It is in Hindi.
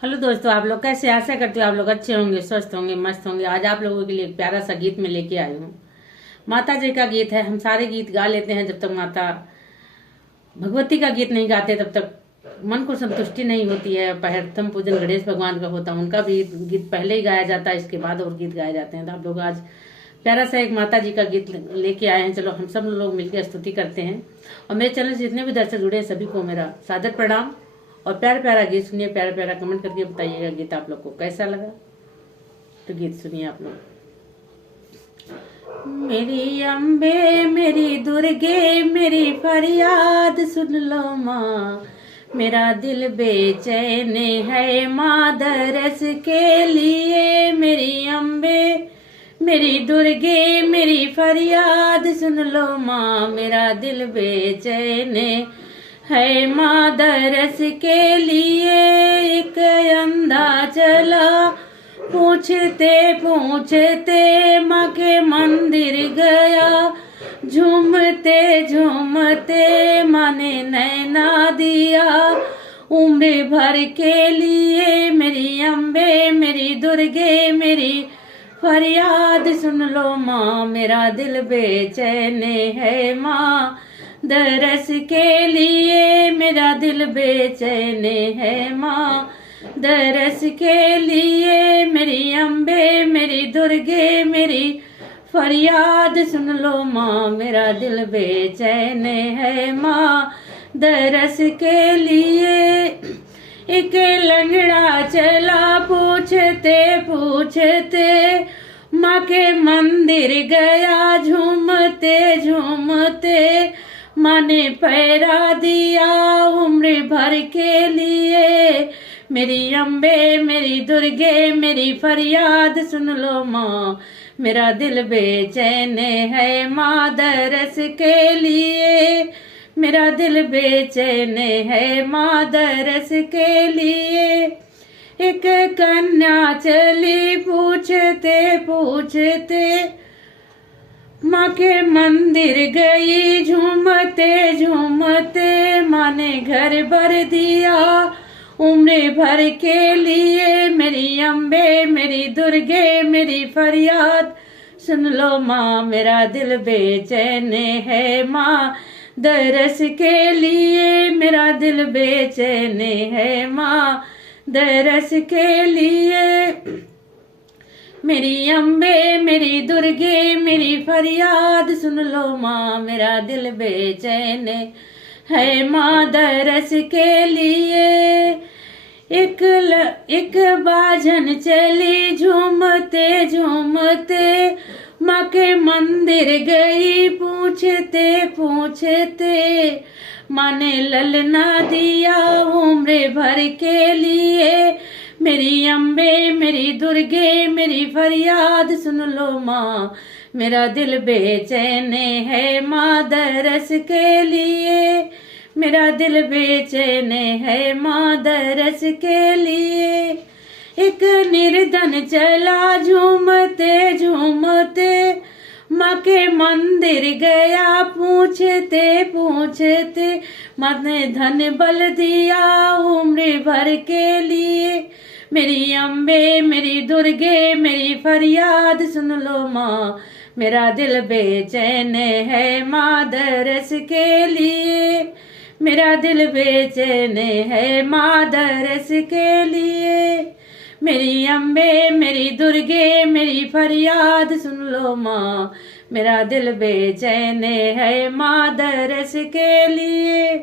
हेलो दोस्तों, आप लोग कैसे? आशा करती हूँ आप लोग अच्छे होंगे, स्वस्थ होंगे, मस्त होंगे। आज आप लोगों के लिए एक प्यारा सा गीत में लेके आई हूँ। माता जी का गीत है। हम सारे गीत गा लेते हैं, जब तक माता भगवती का गीत नहीं गाते तब तक मन को संतुष्टि नहीं होती है। प्रथम पूजन गणेश भगवान का होता है, उनका भी गीत पहले ही गाया जाता है, इसके बाद और गीत गाए जाते हैं। तो आप लोग आज प्यारा सा एक माता जी का गीत लेके आए हैं। चलो हम सब लोग मिलकर स्तुति करते हैं। और मेरे चैनल से जितने भी दर्शक जुड़े हैं सभी को मेरा सादर प्रणाम। और प्यारा प्यारा गीत सुनिए, प्यारा प्यारा कमेंट करके बताइएगा गीत आप लोग को कैसा लगा। तो गीत सुनिए आप लोग। मेरी अम्बे मेरी दुर्गे मेरी फरियाद सुन लो माँ, मेरा दिल बेचैन है माँ दरस के लिए। मेरी अम्बे मेरी दुर्गे मेरी फरियाद सुन लो माँ, मेरा दिल बेचैन है माँ दरस के लिए। एक अंधा चला पूछते पूछते माँ के मंदिर गया, झूमते झूमते माँ ने नैना दिया उम्र भर के लिए। मेरी अम्बे मेरी दुर्गे मेरी फरियाद सुन लो माँ, मेरा दिल बेचैन है माँ दरस के लिए। मेरा दिल बेचैन है माँ दरस के लिए। मेरी अम्बे मेरी दुर्गे मेरी फरियाद सुन लो माँ, मेरा दिल बेचैन है माँ दरस के लिए। एक लंगड़ा चला पूछते पूछते माँ के मंदिर गया, झूमते झूमते माँ ने पैरा दिया उम्र भर के लिए। मेरी अम्बे मेरी दुर्गे मेरी फरियाद सुन लो माँ, मेरा दिल बेचैन है माँ दरस के लिए। मेरा दिल बेचैन है माँ दरस के लिए। एक कन्या चली पूछते पूछते माँ के मंदिर गई, झूमते झूमते माँ ने घर भर दिया उम्र भर के लिए। मेरी अम्बे मेरी दुर्गे मेरी फरियाद सुन लो माँ, मेरा दिल बेचैन है माँ दरस के लिए। मेरा दिल बेचैन है माँ दरस के लिए। मेरी अम्बे मेरी दुर्गे मेरी फरियाद सुन लो माँ, मेरा दिल बेचैन है माँ दरस के लिए। एक बाजन चली झूमते झूमते माँ के मंदिर गई, पूछते पूछते माँ ने ललना दिया उम्र भर के लिए। मेरी अम्बे मेरी दुर्गे मेरी फरियाद सुन लो माँ, मेरा दिल बेचैन है माँ दरस के लिए। मेरा दिल बेचैन है माँ दरस के लिए। एक निर्धन चला झूमते झूमते माँ के मंदिर गया, पूछते पूछते माँ ने धन बल दिया उम्र भर के लिए। मेरी अम्बे मेरी दुर्गे मेरी फरियाद सुन लो माँ, मेरा दिल बेचैन है माँ दरस के लिए। मेरा दिल बेचैन है माँ दरस के लिए। मेरी अम्बे मेरी दुर्गे मेरी फरियाद सुन लो माँ, मेरा दिल बेचैन है माँ दरस के लिए।